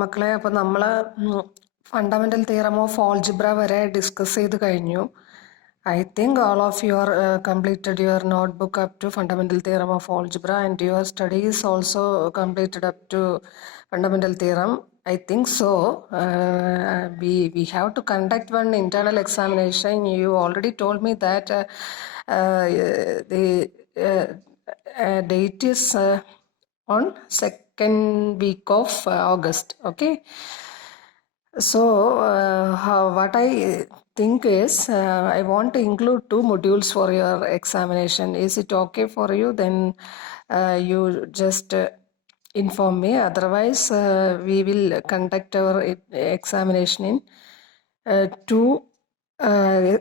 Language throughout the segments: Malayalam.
മക്കളെ, അപ്പോൾ നമ്മൾ ഫണ്ടമെൻ്റൽ തിയറം ഓഫ് ഓൾജിബ്ര വരെ ഡിസ്കസ് ചെയ്ത് കഴിഞ്ഞു. I think all of you are completed your notebook up to fundamental theorem of algebra, and your studies also completed up to fundamental theorem. I think so. We have to conduct one internal examination. You already told me that the date is on second week of August. Okay. So what I think is I want to include 2 modules for your examination. Is it okay for you? Then you just inform me. Otherwise we will conduct our examination in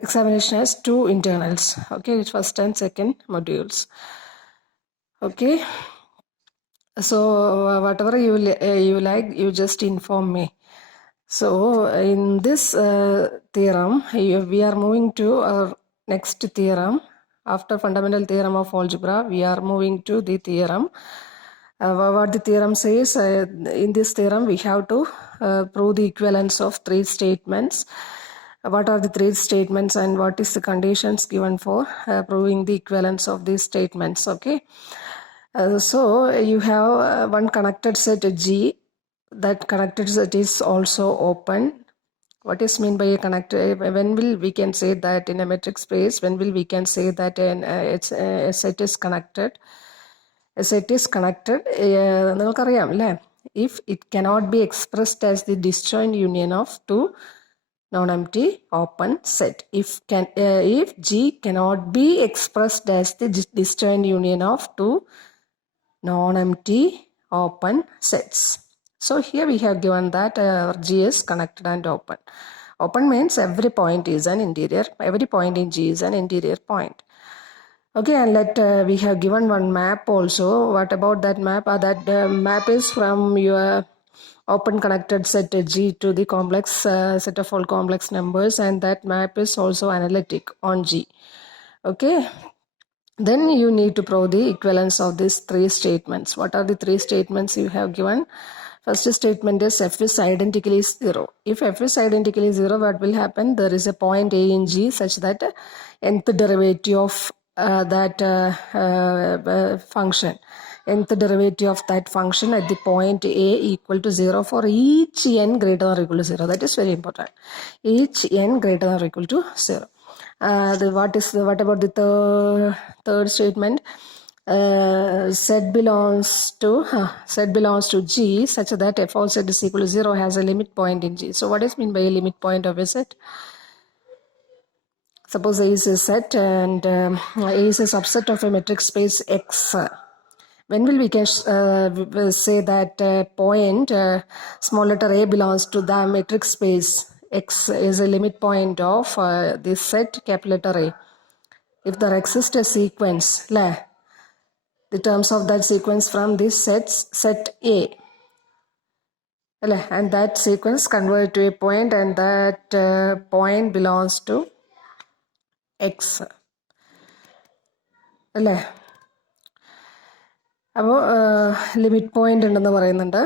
examination as 2 internals. Okay, first and second modules. Okay. So whatever you like, you just inform me. So in this theorem, we are moving to our next theorem. After fundamental theorem of algebra, we are moving to the theorem. What the theorem says, in this theorem we have to prove the equivalence of 3 statements. What are the 3 statements and what is the conditions given for proving the equivalence of these statements? Okay. So you have one connected set G. That connected set is also open. What is mean by a connected? When will we can say that in a metric space? When will we can say that a set is connected? A set is connected. If it cannot be expressed as the disjoint union of 2 non-empty open set. If G cannot be expressed as the disjoint union of 2 non-empty open sets. So here we have given that G is connected and open. Open means every point is an interior. Every point in G is an interior point. Okay, and we have given one map also. What about that map? That map is from your open connected set G to the complex set of all complex numbers, and that map is also analytic on G. Okay. Then you need to prove the equivalence of these 3 statements. What are the 3 statements you have given? First statement is f is identically 0. If f is identically 0, what will happen? There is a point A in G such that nth derivative of that function, nth derivative of that function at the point A equal to 0 for each n greater than or equal to 0. That is very important. Each n greater than or equal to 0. What about the third statement? Set belongs to G such that f of z is equal to 0 has a limit point in G. So what is mean by a limit point of a set? Suppose A is a set and A is a subset of a metric space X. When will we can say that point small letter A belongs to the metric space X is a limit point of this set capital letter A? If there exists a sequence, the terms of that sequence from this set A, and that sequence convert to a point, and that point belongs to X. അപ്പോൾ ലിമിറ്റ് പോയിന്റ് ഉണ്ടെന്ന് പറയുന്നുണ്ട്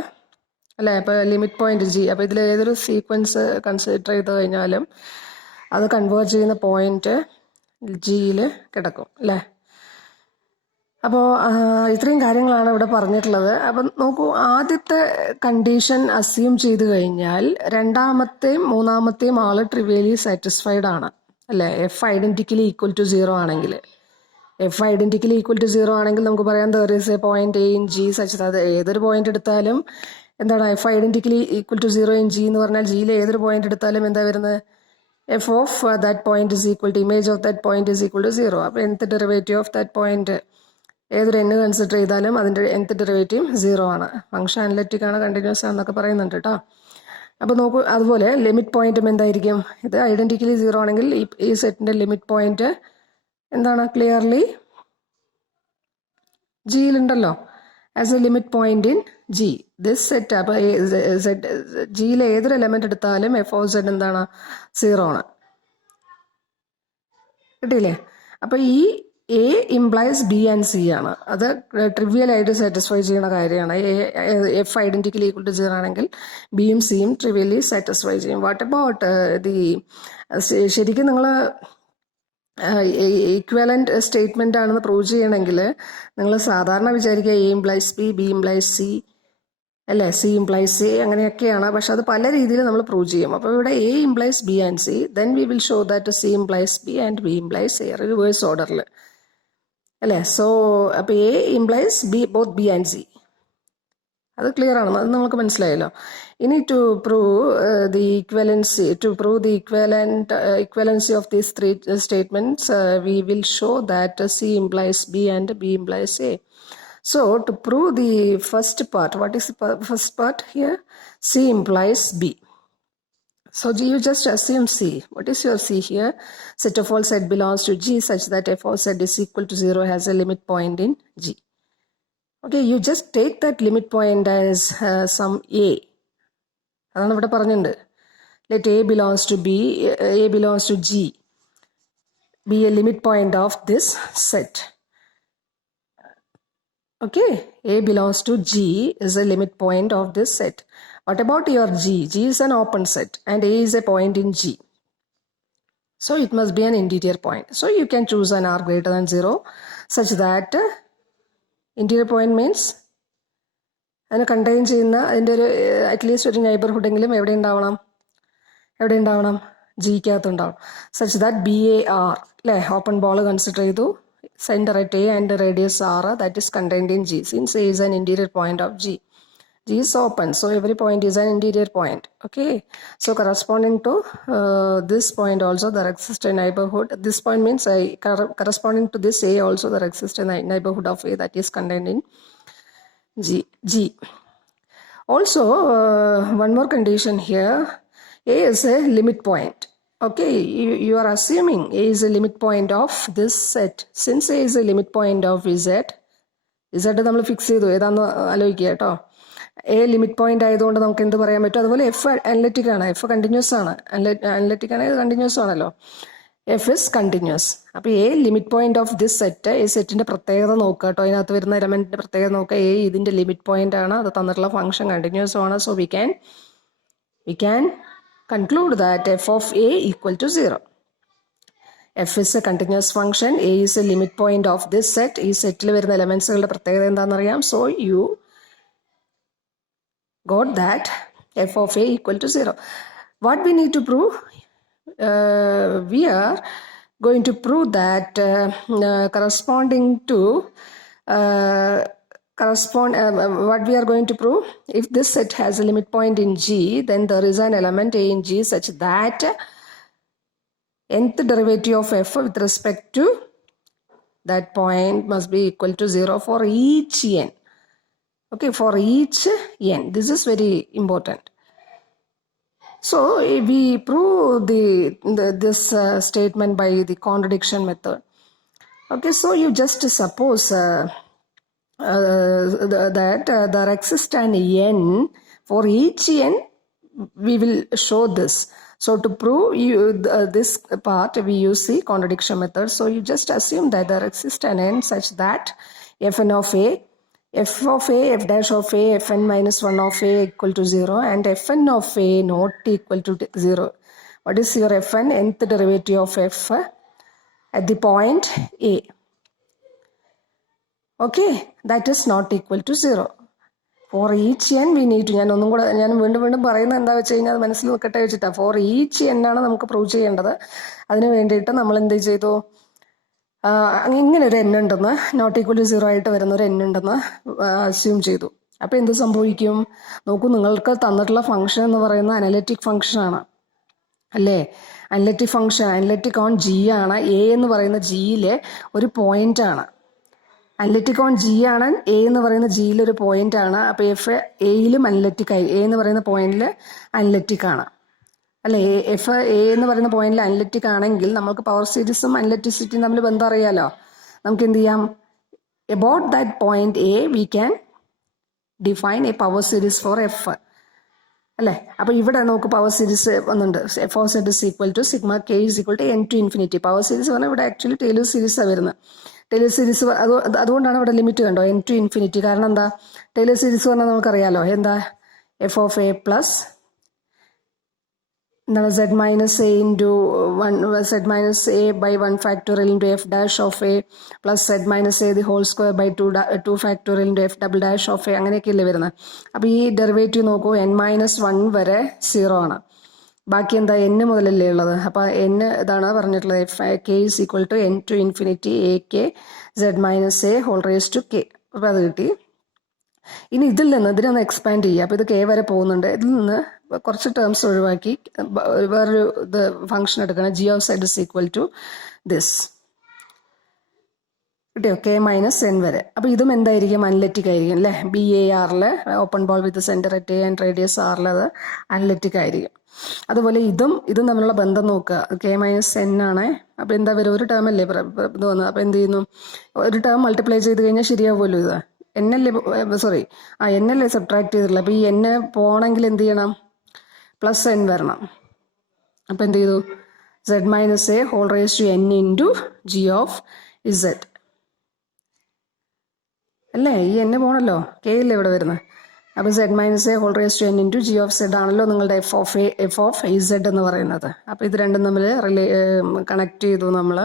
അല്ലേ. അപ്പോൾ ലിമിറ്റ് പോയിന്റ് G. അപ്പോൾ ഇതിൽ ഏതൊരു സീക്വൻസ് കൺസിഡർ ചെയ്ത് കഴിഞ്ഞാലും അത് കൺവേർട്ട് ചെയ്യുന്ന പോയിന്റ് Gയിൽ കിടക്കും അല്ലേ. അപ്പോൾ ഇത്രയും കാര്യങ്ങളാണ് ഇവിടെ പറഞ്ഞിട്ടുള്ളത്. അപ്പം നോക്കൂ, ആദ്യത്തെ കണ്ടീഷൻ അസ്യൂം ചെയ്ത് കഴിഞ്ഞാൽ രണ്ടാമത്തെയും മൂന്നാമത്തെയും ആള് ട്രിവിയലി സാറ്റിസ്ഫൈഡ് ആണ് അല്ലേ. എഫ് ഐഡന്റിക്കലി ഈക്വൽ ടു 0 ആണെങ്കിൽ, എഫ് ഐഡന്റിക്കലി ഈക്വൽ ടു 0 ആണെങ്കിൽ നമുക്ക് പറയാം there is a point A in G such that ഏതൊരു പോയിന്റ് എടുത്താലും എന്താണ് f identically equal to 0 in G എന്ന് പറഞ്ഞാൽ ജിയിലെ ഏതൊരു പോയിന്റ് എടുത്താലും എന്താ വരുന്നത്? F of that point is equal to image of that point is equal to 0. അപ്പോൾ nth derivative of that point ഏതൊരു n കൺസിഡർ ചെയ്താലും അതിൻ്റെ nth ഡെറിവേറ്റീവ് 0 ആണ്. ഫംഗ്ഷൻ അനലിറ്റിക് ആണ്, കണ്ടിന്യൂസ് ആണെന്നൊക്കെ പറയുന്നുണ്ട് കേട്ടോ. അപ്പോൾ നോക്കൂ, അതുപോലെ ലിമിറ്റ് പോയിന്റും എന്തായിരിക്കും? ഇത് ഐഡന്റിക്കലി 0 ആണെങ്കിൽ ഈ സെറ്റിന്റെ ലിമിറ്റ് പോയിന്റ് എന്താണ്? ക്ലിയർലി ജിയിലുണ്ടല്ലോ, as a limit point in G this set. അപ്പോൾ ജിയിലെ ഏതൊരു എലമെന്റ് എടുത്താലും എഫ് ഓഫ് സെഡ് എന്താണ്? 0 ആണ്. കിട്ടിയില്ലേ? അപ്പോൾ ഈ A implies B and C ആണ്. അത് ട്രിവിയലായിട്ട് സാറ്റിസ്ഫൈ ചെയ്യുന്ന കാര്യമാണ്. എഫ് ഐഡന്റിക്കലി ഈക്വൽ ടു 0 ആണെങ്കിൽ ബിയും സിയും ട്രിവിയലി സാറ്റിസ്ഫൈ ചെയ്യും. വാട്ട് അബൌട്ട് ശരിക്കും നിങ്ങൾ ഈക്വലന്റ് സ്റ്റേറ്റ്മെന്റ് ആണെന്ന് പ്രൂവ് ചെയ്യണമെങ്കിൽ നിങ്ങൾ സാധാരണ വിചാരിക്കുക A implies B implies C, അല്ലേ, സി ഇംപ്ലൈസ് എ, അങ്ങനെയൊക്കെയാണ്. പക്ഷെ അത് പല രീതിയിൽ നമ്മൾ പ്രൂവ് ചെയ്യും. അപ്പോൾ ഇവിടെ A implies B and C, then we will show that C implies B and B implies A, reverse ഓർഡറിൽ, അല്ലേ. സോ അപ്പോൾ A implies B, both B and C. അത് ക്ലിയർ ആണ്, അത് നമുക്ക് മനസ്സിലായല്ലോ. ഇനി to prove the equivalency, to prove the equivalency of these three statements, we will show that C implies B and B implies A. So to prove the first part, what is the first part here? C implies B. So you just assume C. What is your C here? Set of all Z belongs to G such that f of Z is equal to 0 has a limit point in G. Okay, you just take that limit point as some A. അതാണ് ഇവിടെ പറഞ്ഞിട്ടുണ്ട്. Let A belongs to B, A belongs to G, be a limit point of this set. Okay, A belongs to G is a limit point of this set. What about your G? G is an open set and A is a point in G. So it must be an interior point. So you can choose an R greater than 0 such that interior point means അതിനെ കണ്ടെയ്ൻ ചെയ്യുന്ന അതിൻ്റെ ഒരു അറ്റ്ലീസ്റ്റ് ഒരു നെയ്ബർഹുഡെങ്കിലും എവിടെ ഉണ്ടാവണം, ജിക്കകത്തുണ്ടാവും. Such that B a r, അല്ലേ, ഓപ്പൺ ബോൾ കൺസിഡർ ചെയ്തു, centre at A and radius r, that is contained in G. Since a is an interior point of G, G is open, so every point is an interior point. Okay, so corresponding to this point also there exists a neighborhood. This point means corresponding to this A also there exists a neighborhood of A that is contained in G. Also one more condition here, A is a limit point. Okay, you are assuming A is a limit point of this set. Since A is a limit point of Z നമ്മൾ ഫിക്സ് ചെയ്തു, ഏതാണെന്ന് ആലോചിക്കുക കേട്ടോ. എ ലിമിറ്റ് പോയിന്റ് ആയതുകൊണ്ട് നമുക്ക് എന്ത് പറയാൻ പറ്റും? അതുപോലെ എഫ് അനലറ്റിക് ആണ്, എഫ് കണ്ടിന്യൂസ് ആണ്, അനലറ്റിക് ആണ്, കണ്ടിന്യൂസ് ആണല്ലോ, എഫ് ഇസ് കണ്ടിന്യൂസ്. അപ്പോൾ A limit point of this set, ഈ സെറ്റിന്റെ പ്രത്യേകത നോക്കുക കേട്ടോ, അതിനകത്ത് വരുന്ന എലമെന്റിന്റെ പ്രത്യേകത നോക്കുക. എ ഇതിന്റെ ലിമിറ്റ് പോയിന്റ് ആണ്, അത് തന്നിട്ടുള്ള ഫംഗ്ഷൻ കണ്ടിന്യൂസ് ആണ്. So we can conclude that F of A equal to 0. F is a continuous function, a is a limit point of this set. ഈ സെറ്റിൽ വരുന്ന എലമെന്റ്സുകളുടെ പ്രത്യേകത എന്താണെന്നറിയാം. So you got that f of a equal to 0. What we need to prove? We are going to prove that corresponding to what we are going to prove, if this set has a limit point in G, then there is an element A in G such that nth derivative of f with respect to that point must be equal to 0 for each n. Okay, for each n. This is very important. So we prove this statement by the contradiction method. Okay, so you just suppose that there exists an n. For each n, we will show this. So to prove this part, we use the contradiction method. So you just assume that there exists an n such that fn of a, f of a, f dash of a, fn minus 1 of a equal to 0 and fn of a not equal to 0. What is your fn? Nth derivative of f at the point A. Okay, that is not equal to 0. For each n we need to, ഞാൻ വീണ്ടും പറയുന്നത് എന്താ വെച്ച് കഴിഞ്ഞാൽ അത് മനസ്സിൽ നിൽക്കട്ടെ വെച്ചിട്ടാണ്. ഫോർ ഈച്ച് n ആണ് നമുക്ക് പ്രൂവ് ചെയ്യേണ്ടത്. അതിന് വേണ്ടിയിട്ട് നമ്മൾ എന്ത് ചെയ്തു, ഇങ്ങനെ ഒരു എൻ ഉണ്ടെന്ന്, നോട്ട് ഈക്വൽ ടു 0 ആയിട്ട് വരുന്ന ഒരു എൻ ഉണ്ടെന്ന് അസ്യൂം ചെയ്തു. അപ്പോൾ എന്ത് സംഭവിക്കും നോക്കൂ, നിങ്ങൾക്ക് തന്നിട്ടുള്ള ഫംഗ്ഷൻ എന്ന് പറയുന്നത് അനലറ്റിക് ഫംഗ്ഷനാണ്, അല്ലേ. Analytic function, analytic on G ആണ്. എ എന്ന് പറയുന്ന ജിയിലെ ഒരു പോയിന്റ് ആണ്. അനലറ്റിക് ഓൺ ജി ആണ്, എ എന്ന് പറയുന്ന ജിയിലൊരു പോയിന്റ് ആണ്. അപ്പോൾ എഫ് എയിലും അനലറ്റിക് ആയി, എ എന്ന് പറയുന്ന പോയിന്റിൽ അനലറ്റിക് ആണ്, അല്ലെ. എഫ് എ എന്ന് പറയുന്ന പോയിന്റിൽ അനലറ്റിക് ആണെങ്കിൽ നമുക്ക് പവർ സീരീസും അനലറ്റിസിറ്റിയും തമ്മിൽ ബന്ധം അറിയാലോ. നമുക്ക് എന്ത് ചെയ്യാം, about that point A we can define a power series for F, അല്ലേ. അപ്പോൾ ഇവിടെ നമുക്ക് പവർ സീരീസ് വന്നിട്ടുണ്ട്. F of Z is equal to sigma K is equal to N to infinity. Power series പറഞ്ഞാൽ ഇവിടെ ആക്ച്വലി ടേലേഴ്സ് സീരീസാണ് വരുന്നത്. ടെയ്ലർ സീരീസ് അതുകൊണ്ടാണ് ഇവിടെ ലിമിറ്റ് കണ്ടോ n to ഇൻഫിനിറ്റി. കാരണം എന്താ, ടെയ്ലർ സീരീസ് പറഞ്ഞാൽ നമുക്കറിയാലോ എന്താ, എഫ് ഓഫ് എ പ്ലസ് എന്താണ് z minus a into z minus a by 1 factorial into f dash of a plus z minus a the whole square by 2 factorial into f double dash of a, അങ്ങനെയൊക്കെയല്ലേ വരുന്നത്. അപ്പോൾ ഈ ഡെറിവേറ്റീവ് നോക്കൂ, n-1 വരെ 0 ആണ്. ബാക്കി എന്താ, n മുതലല്ലേ ഉള്ളത്. അപ്പോൾ n ഇതാണ് പറഞ്ഞിട്ടുള്ളത്, F K is equal to n to infinity A K z minus A whole raise to K. അപ്പോൾ അത് കിട്ടി. ഇനി ഇതിൽ നിന്ന് ഇതിനൊന്ന് എക്സ്പാൻഡ് ചെയ്യുക. അപ്പോൾ ഇത് കെ വരെ പോകുന്നുണ്ട്. ഇതിൽ നിന്ന് കുറച്ച് ടേംസ് ഒഴിവാക്കി വേറൊരു ഇത് ഫംഗ്ഷൻ എടുക്കണം. G of Z is equal to this. കിട്ടിയോ, കെ മൈനസ് എൻ വരെ. അപ്പോൾ ഇതും എന്തായിരിക്കും, അനലറ്റിക് ആയിരിക്കും അല്ലേ. ബി എ ആറിൽ open ball with centre at A and radius ആറിൽ അത് അനലറ്റിക് ആയിരിക്കും. അതുപോലെ ഇതും തമ്മിലുള്ള ബന്ധം നോക്കുക. കെ മൈനസ് എൻ ആണ്. അപ്പോൾ എന്താ വരും, ഒരു ടേം അല്ലേ ഇത് വന്നത്. അപ്പോൾ എന്ത് ചെയ്യുന്നു, ഒരു ടേം മൾട്ടിപ്ലൈ ചെയ്ത് കഴിഞ്ഞാൽ ശരിയാവുമല്ലോ. ഇത് എന്നല്ലേ, സോറി എന്നല്ലേ സബ്ട്രാക്ട് ചെയ്തിട്ടില്ല. അപ്പോൾ ഈ എൻ പോകണമെങ്കിൽ എന്ത് ചെയ്യണം, പ്ലസ് എൻ വരണം. അപ്പോൾ എന്ത് ചെയ്തു, z minus A whole raise to n into G of Z അല്ലേ. ഈ n പോകണല്ലോ, കെ അല്ലേ ഇവിടെ വരുന്നത്. അപ്പോൾ z minus A whole raise to n into G of Z ആണല്ലോ നിങ്ങളുടെ എഫ് ഓഫ് ഇസെഡ് എന്ന് പറയുന്നത്. അപ്പോൾ ഇത് രണ്ടും തമ്മിൽ കണക്ട് ചെയ്തു നമ്മൾ.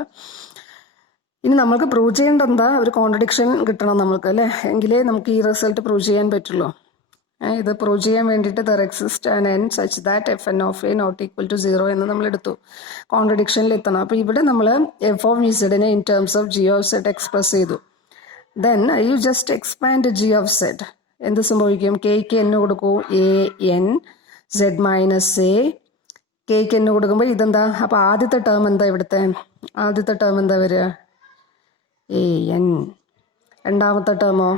ഇനി നമുക്ക് പ്രൂവ് ചെയ്യേണ്ട എന്താ, ഒരു കോൺട്രഡിക്ഷൻ കിട്ടണം നമുക്ക് അല്ലേ, എങ്കിലേ നമുക്ക് ഈ റിസൾട്ട് പ്രൂവ് ചെയ്യാൻ പറ്റുള്ളൂ. ഇത് പ്രൂവ് ചെയ്യാൻ വേണ്ടിയിട്ട് there exist an n such that F N of A not equal to 0 എന്ന് നമ്മൾ എടുത്തു. കോൺട്രഡിക്ഷനിൽ എത്തണം. അപ്പോൾ ഇവിടെ നമ്മൾ എഫ് ഓഫ് ഇസെഡിനെ in terms of G of z express ചെയ്തു. Then you just expand G of z. എന്ത് സംഭവിക്കും, കെയ്ക്ക് എൻ കൊടുക്കൂ, a n z minus a. കെയ്ക്ക് എൻ കൊടുക്കുമ്പോൾ ഇതെന്താ, അപ്പോൾ ആദ്യത്തെ ടേം എന്താ, ഇവിടുത്തെ ആദ്യത്തെ ടേം എന്താ വരിക, എ എൻ. രണ്ടാമത്തെ ടേമോ,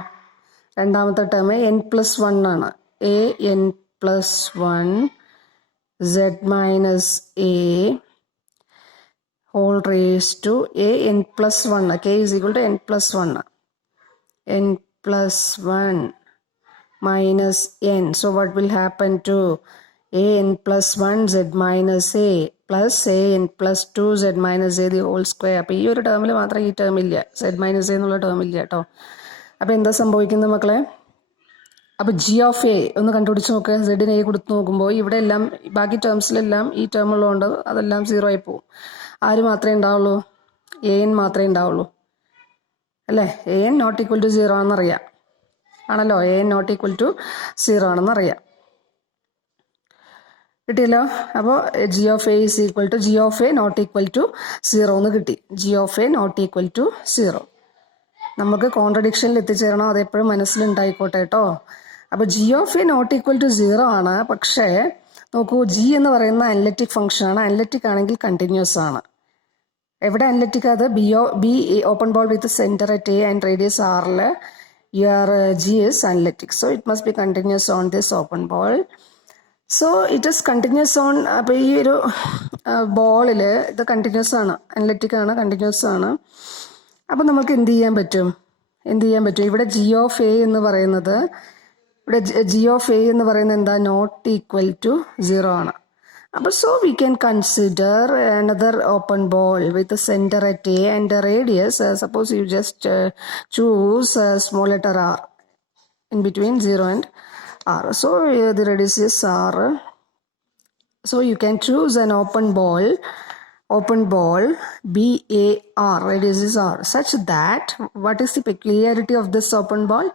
രണ്ടാമത്തെ ടേം n+1 ആണ്. A n plus 1 z minus A whole raise to A n+1. K is equal to n+1. n+1 minus n. So what will happen to a n+1 z minus a plus a n+2 z minus a the whole square. അപ്പോൾ ഈ ഒരു ടേമിൽ മാത്രം ഈ ടേം ഇല്ല, z മൈനസ് എ എന്നുള്ള ടേം ഇല്ല കേട്ടോ. അപ്പോൾ എന്താ സംഭവിക്കുന്നത് മക്കളെ, അപ്പോൾ ജി ഓഫ് എ ഒന്ന് കണ്ടുപിടിച്ച് നോക്കുക. സെഡിന് എ കൊടുത്ത് നോക്കുമ്പോൾ ഇവിടെ എല്ലാം ബാക്കി ടേംസിലെല്ലാം ഈ ടേം ഉള്ളതുകൊണ്ട് അതെല്ലാം 0 ആയി പോകും. ആര് മാത്രമേ ഉണ്ടാവുള്ളൂ, എ എൻ മാത്രമേ ഉണ്ടാവുള്ളൂ അല്ലേ. A N not equal to 0 ആണെന്നറിയാം ആണല്ലോ, A N not equal to 0 ആണെന്നറിയാം. കിട്ടിയല്ലോ. അപ്പോൾ G of A is equal to G of A not equal to 0 എന്ന് കിട്ടി. G of A not equal to 0. നമുക്ക് കോൺട്രഡിക്ഷനിൽ എത്തിച്ചേരണം, അതെപ്പോഴും മനസ്സിലുണ്ടായിക്കോട്ടെ കേട്ടോ. അപ്പോൾ G of A not equal to 0 ആണ്. പക്ഷേ നോക്കൂ, ജി എന്ന് പറയുന്ന അനലറ്റിക് ഫംഗ്ഷനാണ്. അനലറ്റിക് ആണെങ്കിൽ കണ്ടിന്യൂസ് ആണ്. എവിടെ അനലറ്റിക്, അത് B open ball with centre at A and radius ആറിൽ your G is analytic. So it must be continuous on this open ball. So it is continuous on. അപ്പോൾ ഈ ഒരു ബോളിൽ ഇത് കണ്ടിന്യൂസ് ആണ്, അനലറ്റിക് ആണ്, കണ്ടിന്യൂസ് ആണ്. അപ്പോൾ നമുക്ക് എന്ത് ചെയ്യാൻ പറ്റും, ഇവിടെ ജി ഓഫ് എ എന്ന് പറയുന്നത്, എന്താ, നോട്ട് ഈക്വൽ ടു 0 ആണ്. അപ്പോൾ so we can consider another open ball with centre at A and radius. Suppose you just choose small letter R in between 0 and r. So the radius is r. So you can choose an open ball BAR, radius is r, such that what is the peculiarity of this open ball?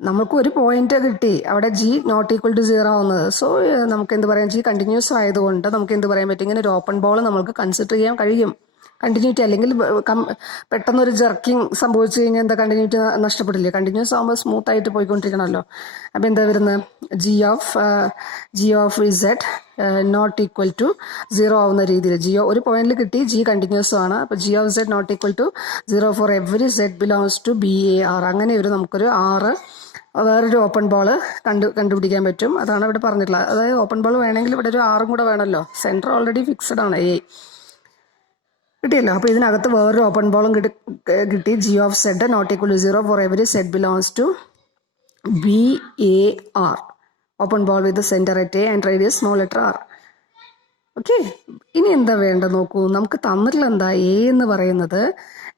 നമുക്ക് ഒരു പോയിന്റ് കിട്ടി, അവിടെ ജി നോട്ട് ഈക്വൽ ടു 0 ആവുന്നത്. സോ നമുക്ക് എന്ത് പറയാം, ജി കണ്ടിന്യൂസ് ആയതുകൊണ്ട് നമുക്ക് എന്ത് പറയാൻ പറ്റും, ഇങ്ങനെ ഒരു ഓപ്പൺ ബോൾ നമുക്ക് കൺസിഡർ ചെയ്യാൻ കഴിയും. കണ്ടിന്യൂറ്റി അല്ലെങ്കിൽ പെട്ടെന്നൊരു ജർക്കിങ് സംഭവിച്ചു കഴിഞ്ഞാൽ എന്താ, കണ്ടിന്യൂറ്റി നഷ്ടപ്പെടില്ലേ. കണ്ടിന്യൂസ് ആകുമ്പോൾ സ്മൂത്ത് ആയിട്ട് പോയിക്കൊണ്ടിരിക്കണമല്ലോ. അപ്പോൾ എന്താ വരുന്നത്, G of Z not equal to 0 ആവുന്ന രീതിയിൽ ഒരു പോയിന്റിൽ കിട്ടി, ജി കണ്ടിന്യൂസ് ആണ്. അപ്പോൾ G of Z not equal to 0 for every Z belongs to BAR. അങ്ങനെ നമുക്കൊരു 6 വേറൊരു ഓപ്പൺ ബോൾ കണ്ടുപിടിക്കാൻ പറ്റും. അതാണ് ഇവിടെ പറഞ്ഞിട്ടുള്ളത്. അതായത് ഓപ്പൺ ബോൾ വേണമെങ്കിൽ ഇവിടെ ഒരു 6 കൂടെ വേണമല്ലോ. സെൻറ്റർ ഓൾറെഡി ഫിക്സഡ് ആണ്, എ കിട്ടിയല്ലോ. അപ്പോൾ ഇതിനകത്ത് വേറൊരു ഓപ്പൺ ബോളും കിട്ടി, G of Z not equal to 0 for every Z belongs to BAR, open ball with centre at A and radius small letter r. Okay, ഇനി എന്താ വേണ്ട നോക്കൂ, നമുക്ക് തന്നിട്ടുള്ള എന്താ, എ എന്ന് പറയുന്നത്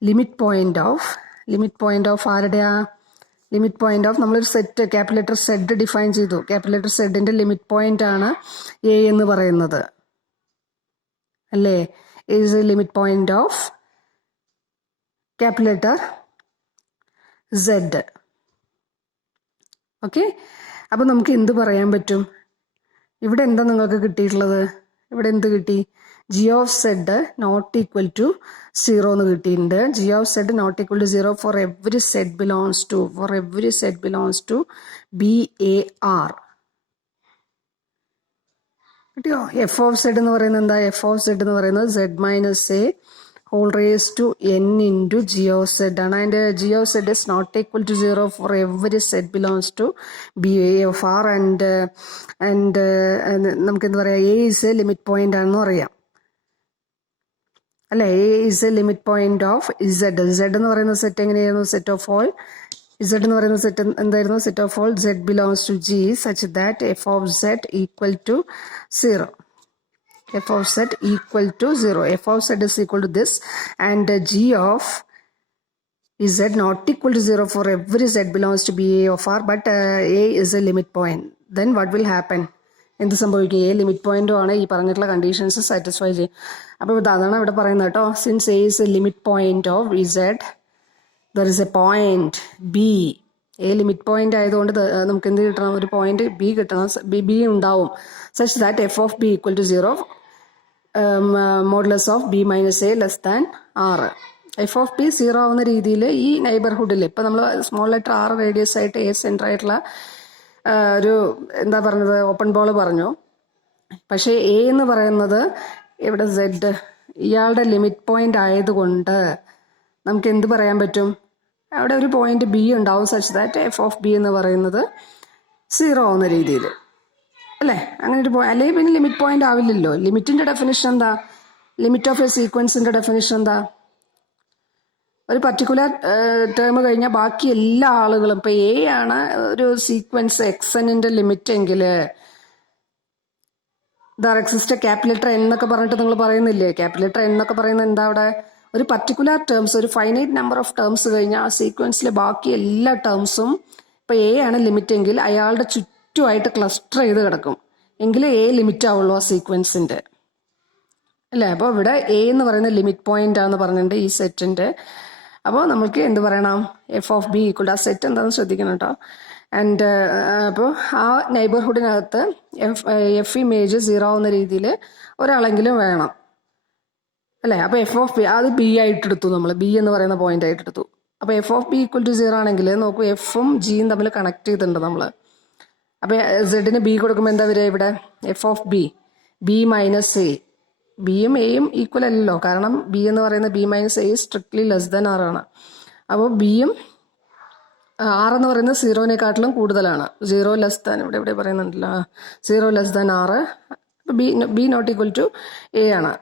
ലിമിറ്റ് പോയിന്റ് ഓഫ് ആരുടെയാ? ലിമിറ്റ് പോയിന്റ് ഓഫ് നമ്മളൊരു set capital letter z define ചെയ്തു. ക്യാപിറ്റൽ ലെറ്റർ സെഡിന്റെ ലിമിറ്റ് പോയിന്റ് ആണ് എ എന്ന് പറയുന്നത് അല്ലേ? Is a limit point of capital letter z. Okay, അപ്പൊ നമുക്ക് എന്ത് പറയാൻ പറ്റും? ഇവിടെ എന്താ നിങ്ങൾക്ക് കിട്ടിയിട്ടുള്ളത്? ഇവിടെ എന്ത് കിട്ടി? G of Z not equal to 0 എന്ന് കിട്ടിയിട്ടുണ്ട്. G of Z not equal to 0 for every Z belongs to BAR. കിട്ടിയോ? എഫ് ഓഫ് സെഡ് എന്ന് പറയുന്നത് എന്താ? എഫ് ഓഫ് സെഡ് എന്ന് പറയുന്നത് Z minus A whole raise to n into G of Z ആണ്. അതിൻ്റെ G of Z is not equal to 0 for every Z belongs to BA of R and നമുക്ക് എന്താ പറയുക, A is a limit point ആണെന്ന് പറയാം അല്ലെ? A is a limit point of Z. Z എന്ന് പറയുന്ന സെറ്റ് എങ്ങനെയായിരുന്നു? സെറ്റ് ഓഫ് ഓൾ Z എന്ന് പറയുന്ന സെറ്റ് എന്തായിരുന്നു? Set of all Z belongs to G such that F of Z equal to 0. F of Z equal to 0. F of Z is equal to this and G of Z not equal to 0 for every Z belongs to BA of R, but A is a limit point. Then what will happen? എന്ത് സംഭവിക്കും? എ ലിമിറ്റ് പോയിന്റും ആണ്, ഈ പറഞ്ഞിട്ടുള്ള കണ്ടീഷൻസ് സാറ്റിസ്ഫൈ ചെയ്യും. അപ്പോൾ അതാണ് ഇവിടെ പറയുന്നത് കേട്ടോ. Since A is a limit point of Z, there is a point B. A limit point ആയതുകൊണ്ട് നമുക്ക് എന്ത് കിട്ടണം? ഒരു പോയിന്റ് ബി കിട്ടണം, ബി ഉണ്ടാവും. Such that F of B equal to 0 modulus of B minus A less than R. F of B 0 ആവുന്ന രീതിയിൽ ഈ നൈബർഹുഡിൽ ഇപ്പം നമ്മൾ സ്മോൾ ലെറ്റർ R റേഡിയസ് ആയിട്ട് എ സെൻറ്റർ ആയിട്ടുള്ള ഒരു എന്താ പറഞ്ഞത്, ഓപ്പൺ ബോൾ പറഞ്ഞു. പക്ഷേ എ എന്ന് പറയുന്നത് ഇവിടെ Z ഇയാളുടെ ലിമിറ്റ് പോയിന്റ് ആയതുകൊണ്ട് നമുക്ക് എന്ത് പറയാൻ പറ്റും? അവിടെ ഒരു പോയിന്റ് ബി ഉണ്ടാവും such that F of B എന്ന് പറയുന്നത് 0 ആവുന്ന രീതിയിൽ അല്ലേ? അങ്ങനെ ഒരു അല്ലെങ്കിൽ പിന്നെ ലിമിറ്റ് പോയിന്റ് ആവില്ലല്ലോ. ലിമിറ്റിന്റെ ഡെഫിനിഷൻ എന്താ? ലിമിറ്റ് ഓഫ് എ സീക്വൻസിന്റെ ഡെഫിനിഷൻ എന്താ? ഒരു പർട്ടിക്കുലർ ടേം കഴിഞ്ഞാൽ ബാക്കി എല്ലാ ആളുകളും, ഇപ്പൊ എ ആണ് ഒരു സീക്വൻസ് XNന്റെ ലിമിറ്റ് എങ്കിൽ there exist capital letter N എന്നൊക്കെ പറഞ്ഞിട്ട് നിങ്ങൾ പറയുന്നില്ലേ? ക്യാപിറ്റൽ ലെറ്റർ N എന്നൊക്കെ പറയുന്നത് എന്താ? അവിടെ ഒരു പർട്ടിക്കുലർ ടേംസ്, ഒരു ഫൈനൈറ്റ് നമ്പർ ഓഫ് ടേംസ് കഴിഞ്ഞാൽ ആ സീക്വൻസിലെ ബാക്കി എല്ലാ ടേംസും ഇപ്പൊ എ ആണ് ലിമിറ്റ് എങ്കിൽ അയാളുടെ ചുറ്റുമായിട്ട് ക്ലസ്റ്റർ ചെയ്ത് കിടക്കും, എങ്കിലേ എ ലിമിറ്റ് ആവുള്ളൂ ആ സീക്വൻസിന്റെ അല്ലേ? അപ്പോൾ ഇവിടെ എ എന്ന് പറയുന്ന ലിമിറ്റ് പോയിന്റ് ആണെന്ന് പറഞ്ഞിട്ടുണ്ട് ഈ സെറ്റിന്റെ. അപ്പോൾ നമുക്ക് എന്ത് പറയണം? എഫ് ഓഫ് ബി ഈക്വൽ, ആ സെറ്റ് എന്താണെന്ന് ശ്രദ്ധിക്കണം കേട്ടോ. ആൻഡ് അപ്പോൾ ആ നൈബർഹുഡിനകത്ത് എഫ് ഇമേജ് 0 ആവുന്ന രീതിയിൽ ഒരാളെങ്കിലും വേണം അല്ലേ? അപ്പോൾ എഫ് ഓഫ് ബി അത് ബി ആയിട്ട് എടുത്തു, നമ്മൾ ബി എന്ന് പറയുന്ന പോയിന്റ് ആയിട്ട് എടുത്തു. അപ്പോൾ F of B equal to 0 ആണെങ്കിൽ നോക്കൂ, എഫും ജിയും തമ്മിൽ കണക്ട് ചെയ്തിട്ടുണ്ട് നമ്മൾ. അപ്പോൾ സെഡിന് ബി കൊടുക്കുമ്പോൾ എന്താ വരിക? ഇവിടെ F of B minus A. ബിയും എയും ഈക്വൽ അല്ലല്ലോ, കാരണം ബി എന്ന് പറയുന്നത് B minus A strictly less than R ആണ്. അപ്പോൾ ബിയും ആർ എന്ന് പറയുന്നത് 0-നേക്കാട്ടിലും കൂടുതലാണ്. 0 ലെസ് ദാൻ, ഇവിടെ പറയുന്നുണ്ടല്ലോ 0 less than R. B not equal to A ആണ്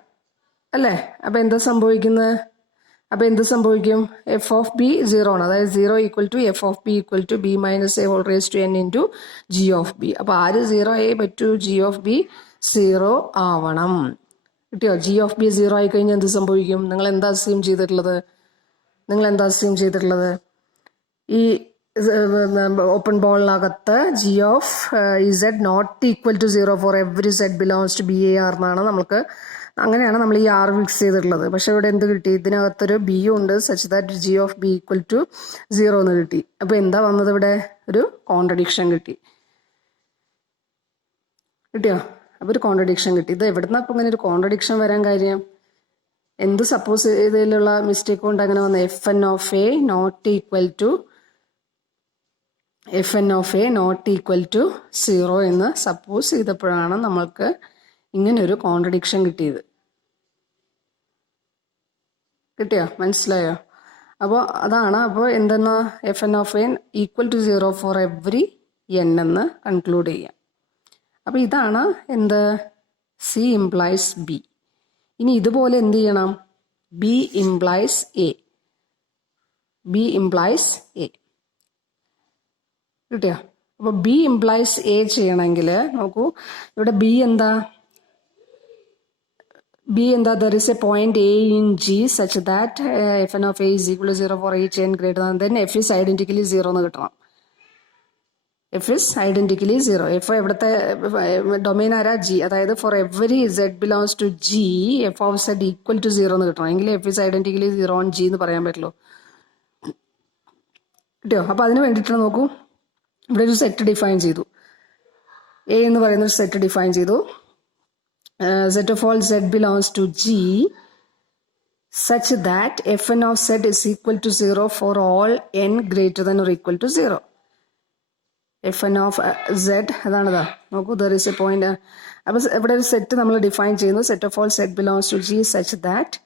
അല്ലേ? അപ്പം എന്താ സംഭവിക്കുന്നത്? അപ്പം എന്ത് സംഭവിക്കും? എഫ് ഓഫ് ബി 0 ആണ്, അതായത് 0 equal to F of B equal to B minus A whole raise to n into G of B. അപ്പോൾ ആര് 0 ആയേ പറ്റൂ? ജി ഓഫ് ബി 0 ആവണം. കിട്ടിയോ? ജി ഓഫ് ബി 0 ആയി കഴിഞ്ഞാൽ എന്ത് സംഭവിക്കും? നിങ്ങൾ എന്താ അസ്യൂം ചെയ്തിട്ടുള്ളത്? ഈ ഓപ്പൺ ബോളിനകത്ത് G of Z not equal to 0 for every Z belongs to BAR എന്നാണ് നമുക്ക്, അങ്ങനെയാണ് നമ്മൾ ഈ R ഫിക്സ് ചെയ്തിട്ടുള്ളത്. പക്ഷെ ഇവിടെ എന്ത് കിട്ടി? ഇതിനകത്തൊരു ബി ഉണ്ട് such that G of B equal to 0 എന്ന് കിട്ടി. അപ്പോൾ എന്താ വന്നത്? ഇവിടെ ഒരു കോൺട്രഡിക്ഷൻ കിട്ടിയോ? അപ്പോൾ ഒരു കോൺട്രഡിക്ഷൻ കിട്ടി. ഇത് എവിടുന്ന അപ്പോൾ ഇങ്ങനെ ഒരു കോൺട്രഡിക്ഷൻ വരാൻ കാര്യം? എന്ത് സപ്പോസ് ഇതിലുള്ള മിസ്റ്റേക്ക് കൊണ്ട് അങ്ങനെ വന്ന? F N of A not equal to 0 എന്ന് സപ്പോസ് ചെയ്തപ്പോഴാണ് നമ്മൾക്ക് ഇങ്ങനെ ഒരു കോൺട്രഡിക്ഷൻ കിട്ടിയത്. കിട്ടിയോ? മനസ്സിലായോ? അപ്പോൾ അതാണ്. അപ്പോൾ എന്തെന്നാ? F N of A equal to 0 for every n എന്ന് കൺക്ലൂഡ് ചെയ്യാം. അപ്പോൾ ഇതാണ് എന്ത്? C implies B. ഇനി ഇതുപോലെ എന്ത് ചെയ്യണം? B implies A. കിട്ടിയോ? അപ്പോൾ ബി ഇംപ്ലൈസ് എ ചെയ്യണമെങ്കിൽ നോക്കൂ, ഇവിടെ ബി എന്താ? ബി എന്താ, there is a point A in G such that F N of a is equal to 0 for each N greater than f is identically 0 എന്ന് കിട്ടണം. F is identically 0. എഫ് എവിടുത്തെ ഡൊമൈൻ ആരാ, ജി. അതായത് for every Z belongs to G f of Z equal to 0 എന്ന് കിട്ടണം. എങ്കിൽ f is identically 0 on G എന്ന് പറയാൻ പറ്റുള്ളൂ. കിട്ടിയോ? അപ്പോൾ അതിന് വേണ്ടിയിട്ട് നോക്കൂ, ഇവിടെ ഒരു സെറ്റ് ഡിഫൈൻ ചെയ്തു. എ എന്ന് പറയുന്ന ഒരു സെറ്റ് ഡിഫൈൻ ചെയ്തു. Set of all Z belongs to G such that F N of Z is equal to 0 for all N greater than or equal to 0. F N of z അതാണിതാ, നോക്കൂ, ദർ ഇസ് എ പോയിന്റ്. അപ്പോൾ ഇവിടെ ഒരു സെറ്റ് നമ്മൾ ഡിഫൈൻ ചെയ്യുന്നു. Set of all Z belongs to G such that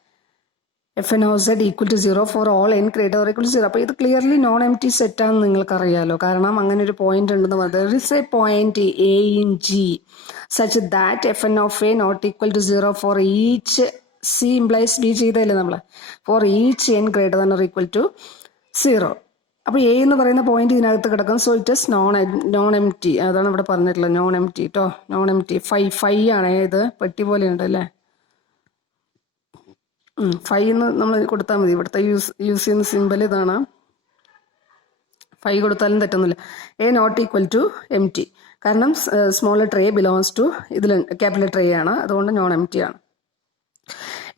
F N of Z equal to 0 for all N greater or equal to 0. അപ്പോൾ ഇത് ക്ലിയർലി നോൺ എം ടി സെറ്റാണെന്ന് നിങ്ങൾക്കറിയാലോ. കാരണം അങ്ങനെ ഒരു പോയിന്റ് ഉണ്ടെന്ന് പറഞ്ഞത്, there is a point A in G such that F N of A not equal to 0 for each C implies B ചെയ്തല്ലേ നമ്മൾ, for each N greater than or equal to 0. അപ്പോൾ എ എന്ന് പറയുന്ന പോയിന്റ് ഇതിനകത്ത് കിടക്കും. So it is non empty. അതാണ് ഇവിടെ പറഞ്ഞിട്ടുള്ളത്, നോൺ എം ടി കേട്ടോ, നോൺ എം ടി. 5 ആണ് ഇത്, പെട്ടി പോലെ ഉണ്ട് അല്ലേ. 5 എന്ന് നമ്മൾ കൊടുത്താൽ മതി. ഇവിടുത്തെ യൂസ് ചെയ്യുന്ന സിമ്പിൾ ഇതാണ്. 5 കൊടുത്താലും തെറ്റൊന്നുമില്ല. A not equal to empty, കാരണം small letter a belongs to ഇതിൽ ക്യാപിറ്റൽ ലെറ്റർ എ ആണ്, അതുകൊണ്ട് നോൺ എം ടി ആണ്.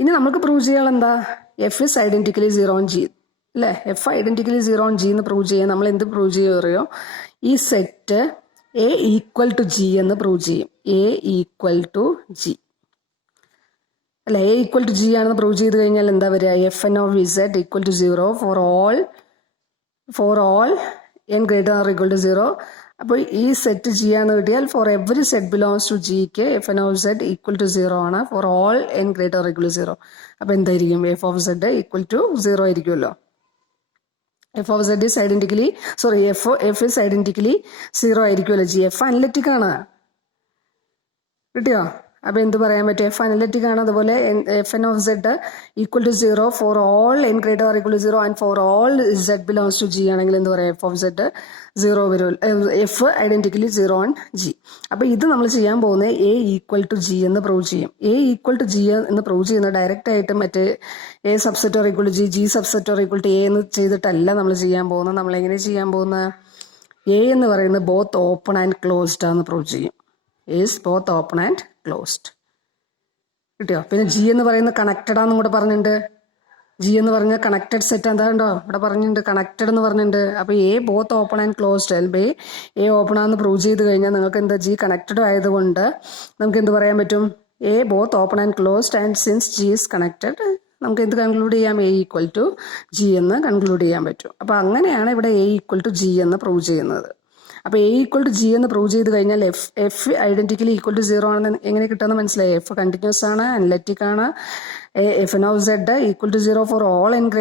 ഇനി നമുക്ക് പ്രൂവ് ചെയ്യാൻ എന്താ, F is identically 0 on G അല്ലേ. എഫ് ഐഡന്റിക്കലി 0 ഓൺ ജി എന്ന് പ്രൂവ് ചെയ്യാൻ നമ്മൾ എന്ത് പ്രൂവ് ചെയ്യുക അറിയോ, ഈ set A equal to G എന്ന് പ്രൂവ് ചെയ്യും. എ ഈക്വൽ ടു ജി അല്ല, എ ഈക്വൽ ടു ജി ആണെന്ന് പ്രൂവ് ചെയ്ത് കഴിഞ്ഞാൽ എന്താ വരിക, F N of Z equal to 0 for all N greater or equal to 0. അപ്പോൾ ഈ സെറ്റ് ജി ആണെന്ന് കിട്ടിയാൽ for every set belongs to ജിക്ക് f N of Z equal to 0 ആണ്, for all N greater or equal to 0. അപ്പോൾ എന്തായിരിക്കും, f of Z equal to 0 ആയിരിക്കുമല്ലോ. F of Z is identically f is identically 0 ആയിരിക്കുമല്ലോ. ജി എഫ് അനലറ്റിക് ആണ്. കിട്ടിയോ? അപ്പോൾ എന്ത് പറയാൻ പറ്റും, എഫ് അനലറ്റിക് ആണ്. അതുപോലെ f N of Z equal to 0 for all N greater or equal to 0 and for all Z belongs to G ആണെങ്കിൽ എന്ത് പറയാം, എഫ് ഓഫ് സെഡ് 0 വരും. F identically 0 on G. അപ്പോൾ ഇത് നമ്മൾ ചെയ്യാൻ പോകുന്നത് എ ഈക്വൽ ടു ജി എന്ന് പ്രൂവ് ചെയ്യും. എ ഈക്വൽ ടു ജി എന്ന് പ്രൂവ് ചെയ്യുന്നത് ഡയറക്റ്റ് ആയിട്ട് മറ്റേ A subset or equal to G, G subset or equal to A എന്ന് ചെയ്തിട്ടല്ല നമ്മൾ ചെയ്യാൻ പോകുന്നത്. നമ്മൾ എങ്ങനെ ചെയ്യാൻ പോകുന്നത്, എ എന്ന് പറയുന്നത് ബോത്ത് ഓപ്പൺ ആൻഡ് ക്ലോസ്ഡ് ആണെന്ന് പ്രൂവ് ചെയ്യും. Is both open and closed. കിട്ടിയോ? പിന്നെ ജി എന്ന് പറയുന്നത് കണക്റ്റഡ് ആണെന്നും കൂടെ പറഞ്ഞിട്ടുണ്ട്. ജി എന്ന് പറഞ്ഞ കണക്റ്റഡ് സെറ്റ് എന്താണ്ടോ ഇവിടെ പറഞ്ഞിട്ടുണ്ട്, കണക്റ്റഡ് എന്ന് പറഞ്ഞിട്ടുണ്ട്. അപ്പോൾ A both open and closed അല്ലേ, എ ഓപ്പൺ ആണെന്ന് പ്രൂവ് ചെയ്ത് കഴിഞ്ഞാൽ നിങ്ങൾക്ക് എന്താ, ജി കണക്റ്റഡ് ആയതുകൊണ്ട് നമുക്ക് എന്ത് പറയാൻ പറ്റും, A both open and closed and since G is connected നമുക്ക് എന്ത് കൺക്ലൂഡ് ചെയ്യാം, എ ഈക്വൽ ടു ജി എന്ന് കൺക്ലൂഡ് ചെയ്യാൻ പറ്റും. അപ്പോൾ അങ്ങനെയാണ് ഇവിടെ എ ഈക്വൽ ടു ജി എന്ന് പ്രൂവ് ചെയ്യുന്നത്. അപ്പോൾ എ ഈക്വൽ ടു ജി എന്ന് പ്രൂവ് ചെയ്ത് കഴിഞ്ഞാൽ എഫ് ഐഡന്റിക്കലി ഈക്വൽ ടു 0 ആണെന്ന് എങ്ങനെ കിട്ടുമെന്ന് മനസ്സിലായി. എഫ് കണ്ടിന്യൂസ് ആണ്, അനലറ്റിക് ആണ്. F N of Z equal to 0 for all N